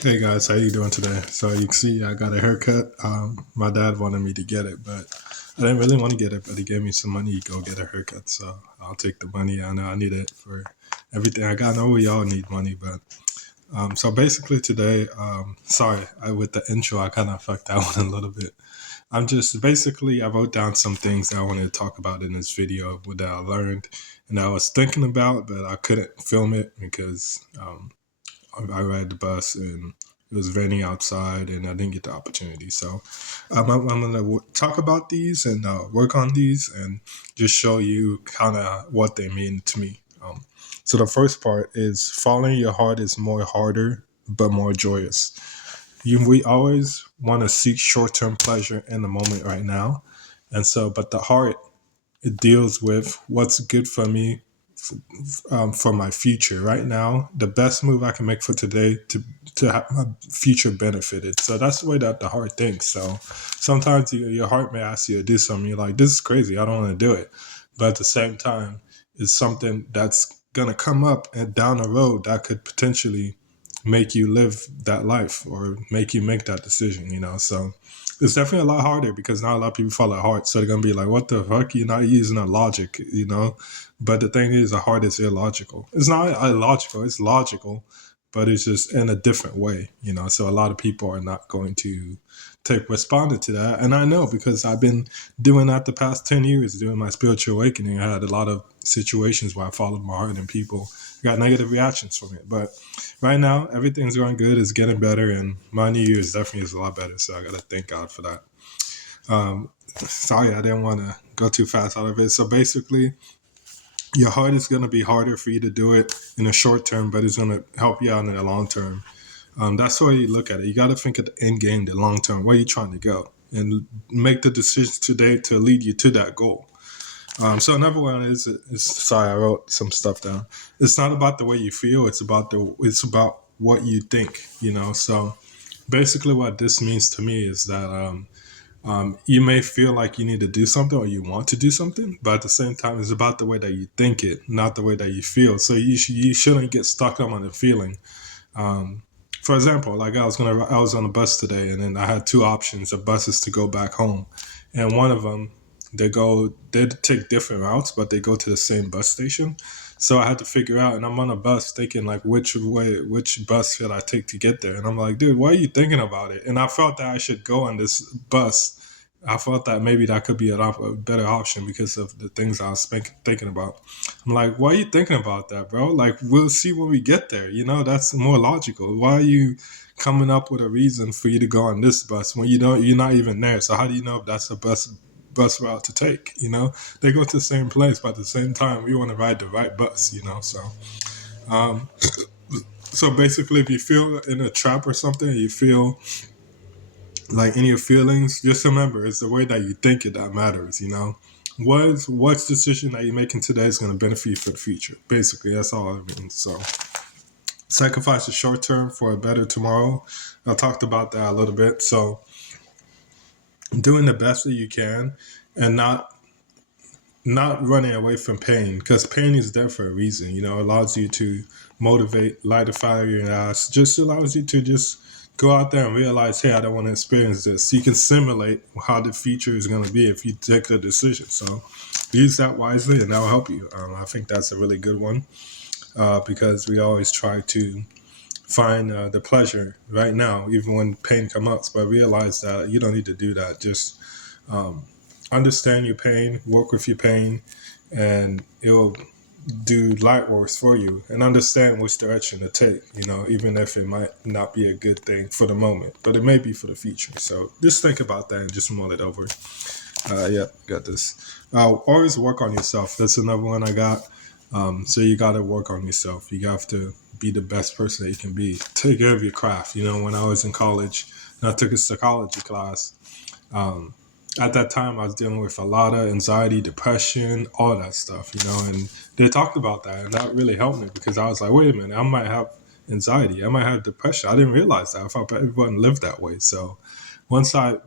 Hey guys, how you doing today? So you can see I got a haircut. My dad wanted me to get it, but I didn't really want to get it. But he gave me some money to go get a haircut, so I'll take the money. I know I need it for everything I got. I know we all need money, but so basically today, sorry, with the intro, I kind of fucked that one a little bit. I'm just basically I wrote down some things that I wanted to talk about in this video that I learned and I was thinking about, but I couldn't film it because I ride the bus and it was raining outside and I didn't get the opportunity. So I'm going to talk about these and work on these and just show you kind of what they mean to me. So the first part is following your heart is more harder, but more joyous. We always want to seek short-term pleasure in the moment right now. And so, but the heart, it deals with what's good for me for my future. Right now, the best move I can make for today to have my future benefited. So that's the way that the heart thinks. So sometimes your heart may ask you to do something. You're like, this is crazy. I don't want to do it. But at the same time, it's something that's gonna come up and down the road that could potentially make you live that life or make you make that decision. So it's definitely a lot harder because not a lot of people follow heart. So they're gonna be like, "What the fuck? You're not using a logic," But the thing is, the heart is illogical. It's not illogical; it's logical, but it's just in a different way. So a lot of people are not going to take responded to that, and I know because I've been doing that the past 10 years, doing my spiritual awakening. I had a lot of situations where I followed my heart, and people got negative reactions from it. But right now, everything's going good. It's getting better, and my New Year's definitely is a lot better. So I got to thank God for that. Sorry, I didn't want to go too fast out of it. So basically, your heart is going to be harder for you to do it in the short term, but it's going to help you out in the long term. That's the way you look at it. You got to think of the end game, the long term, where you're trying to go, and make the decisions today to lead you to that goal. So another one is sorry, I wrote some stuff down. It's not about the way you feel; it's about what you think. So basically, what this means to me is that you may feel like you need to do something or you want to do something, but at the same time, it's about the way that you think it, not the way that you feel. So you shouldn't get stuck up on the feeling. For example, like I was on a bus today, and then I had two options of buses to go back home, and one of them they take different routes, but they go to the same bus station. So I had to figure out, and I'm on a bus thinking like which bus should I take to get there, and I'm like, dude, why are you thinking about it? And I felt that I should go on this bus. I felt that maybe that could be a better option because of the things I was thinking about. I'm like, why are you thinking about that, bro? Like, we'll see when we get there. That's more logical. Why are you coming up with a reason for you to go on this bus when you're not even there? So how do you know if that's the bus route to take? They go to the same place, but at the same time, we want to ride the right bus. Um, so basically, if you feel in a trap or something, you feel like in your feelings, just remember it's the way that you think it that matters. What's decision that you're making today is going to benefit you for the future. Basically, that's all it means. So sacrifice the short term for a better tomorrow. I talked about that a little bit. So doing the best that you can and not running away from pain, because pain is there for a reason. It allows you to motivate, light a fire in your ass, just allows you to just go out there and realize, hey, I don't want to experience this. So you can simulate how the future is going to be if you take a decision. So use that wisely and that will help you. I think that's a really good one because we always try to find the pleasure right now, even when pain comes up, but realize that you don't need to do that. Just understand your pain, work with your pain, and it'll do light works for you and understand which direction to take, even if it might not be a good thing for the moment, but it may be for the future. So just think about that and just mull it over. Yeah, got this. Always work on yourself. That's another one I got. So you got to work on yourself. You have to be the best person that you can be. Take care of your craft. When I was in college and I took a psychology class, at that time I was dealing with a lot of anxiety, depression, all that stuff, and they talked about that and that really helped me because I was like, wait a minute, I might have anxiety, I might have depression. I didn't realize that. I thought everyone lived that way. So once I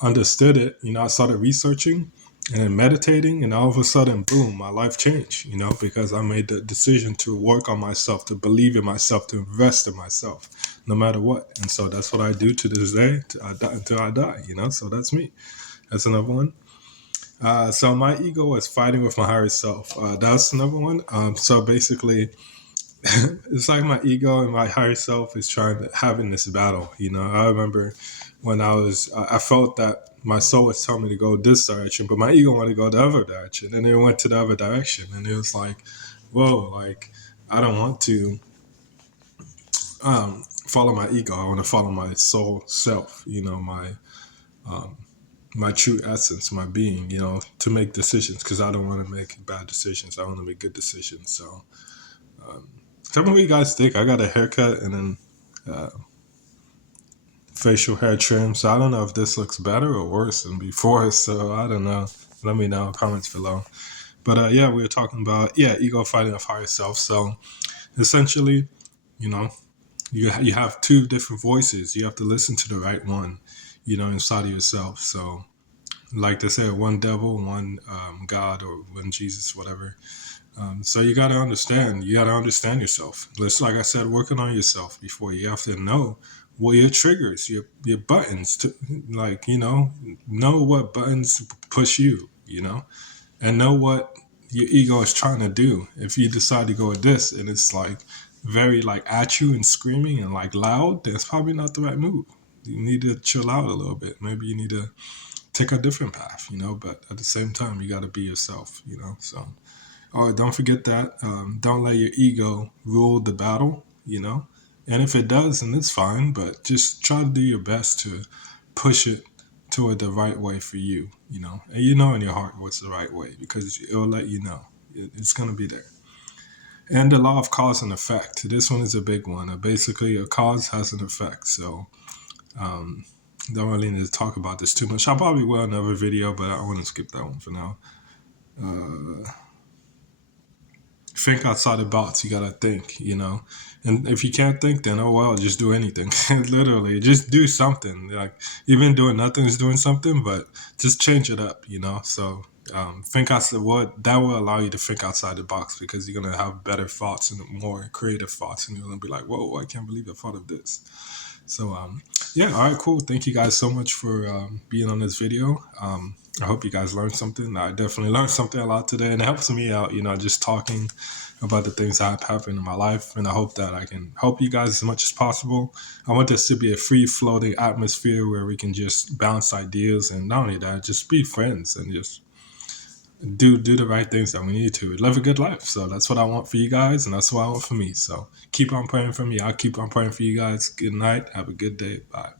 understood it, I started researching and then meditating, and all of a sudden, boom, my life changed, because I made the decision to work on myself, to believe in myself, to invest in myself, no matter what. And so that's what I do to this day, until I die, So that's me. That's another one. So my ego is fighting with my higher self. That's another one. So basically, it's like my ego and my higher self is trying to having this battle. I remember when I felt that my soul was telling me to go this direction, but my ego wanted to go the other direction, and it went to the other direction, and it was like, whoa, like I don't want to follow my ego. I want to follow my soul self. My true essence, my being. To make decisions because I don't want to make bad decisions. I want to make good decisions. So tell me what you guys think. I got a haircut and then facial hair trim. So I don't know if this looks better or worse than before. So I don't know. Let me know in the comments below. But yeah, we were talking about ego fighting of higher self. So essentially, you know, you have two different voices. You have to listen to the right one, inside of yourself. So like they said, one devil, one God, or one Jesus, whatever. So you got to understand. You got to understand yourself. Just like I said, working on yourself before. You have to know what your triggers, your buttons, to like know what buttons push you. And know what your ego is trying to do. If you decide to go with this, and it's like very like at you and screaming and like loud, that's probably not the right move. You need to chill out a little bit. Maybe you need to take a different path. But at the same time, you got to be yourself. So oh, don't forget that. Don't let your ego rule the battle, And if it does, then it's fine. But just try to do your best to push it toward the right way for you. And in your heart what's the right way because it'll let you know. It's going to be there. And the law of cause and effect. This one is a big one. Basically, a cause has an effect. So um, don't really need to talk about this too much. I probably will in another video, but I want to skip that one for now. Think outside the box. You gotta think. And if you can't think, then oh well, just do anything. Literally, just do something. Like even doing nothing is doing something, but just change it up. So think outside. What that will allow you to think outside the box because you're gonna have better thoughts and more creative thoughts, and you're gonna be like, whoa, I can't believe I thought of this. So yeah, all right, cool. Thank you guys so much for being on this video. I hope you guys learned something. I definitely learned something a lot today, and it helps me out, just talking about the things that have happened in my life. And I hope that I can help you guys as much as possible. I want this to be a free floating atmosphere where we can just bounce ideas, and not only that, just be friends and just do the right things that we need to live a good life. So that's what I want for you guys, and that's what I want for me. So keep on praying for me. I'll keep on praying for you guys. Good night. Have a good day. Bye.